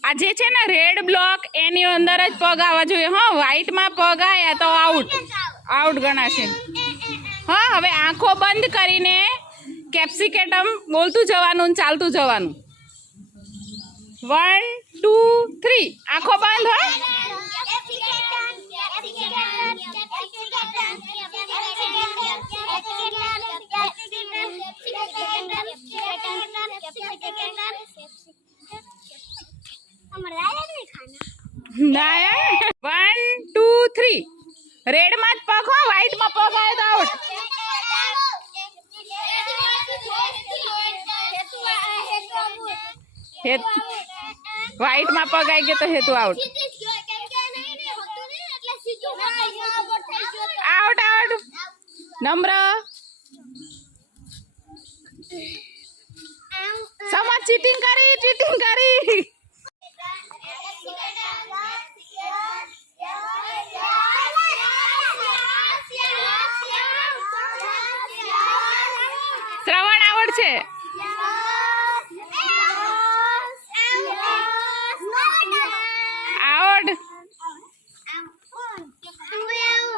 આ જે છે ને રેડ બ્લોક એની અંદર જ પગ આવવા જોઈએ હા વ્હાઈટમાં પગ આવ્યા તો આઉટ આઉટ ગણાશે હા હવે આંખો બંધ કરીને કેપ્સિકેટમ બોલતું જવાનું ચાલતું જવાનું વન ટુ થ્રી આંખો બંધ હા વન ટુ થ્રી રેડમાં જ પગ હો વ્હાઈટમાં પગ આવે તો આઉટ હે વ્હાઈટમાં પગ આવી ગયો તો હેતુ આઉટ આઉટ આઉટ નમ્ર સમજ ચીટિંગ કરી ચીટિંગ કરી શ્રવણ આવડ છે